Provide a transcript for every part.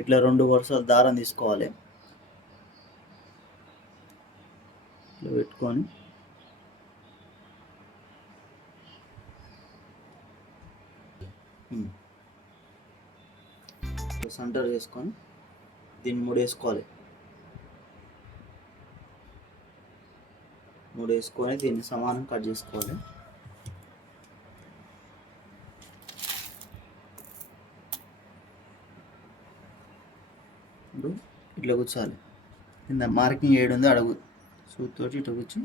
ఇట్లా 2 వరుసల దారం తీసుకోవాలి. ఇట్లా పెట్టుకొని సెంటర్ చేసుకొని దీన్ని ముడేసుకోవాలి. ముడేసుకొని దీన్ని సమానం కట్ చేసుకోవాలి. ఇప్పుడు ఇట్లా కూర్చోాలి. కింద మార్కింగ్ ఏడు ఉందో అడుగు సూత్తోటి ఇట్లా కూర్చి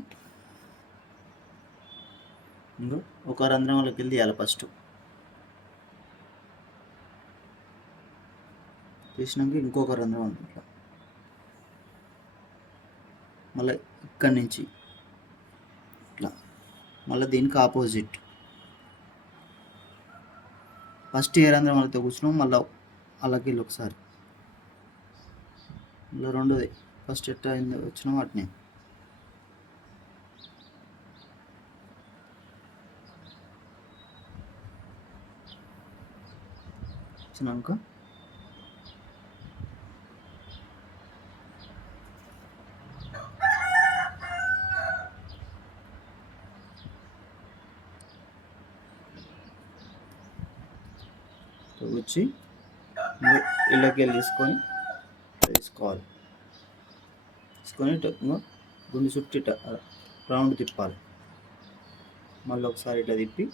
ఇంకో ఒక రంధ్రంలోకి వెళ్ళి తీయాలి. ఫస్ట్ తీసినాక ఇంకొక రంధ్రం ఉంది ఇట్లా, మళ్ళీ ఇక్కడి నుంచి ఇట్లా, మళ్ళీ దీనికి ఆపోజిట్ ఫస్ట్ ఏ రంధ్రం అయితే కూర్చున్నాం మళ్ళీ అలాగే వెళ్ళి ఒకసారి మళ్ళీ రెండోది ఫస్ట్ ఎట్లా వచ్చినాం అట్నే వచ్చినాక వచ్చి ఇళ్ళకి వెళ్ళి తీసుకోవాలి. తీసుకొని గుండు చుట్టూ రౌండ్ తిప్పాలి. మళ్ళీ ఒకసారి ఇట్లా తిప్పి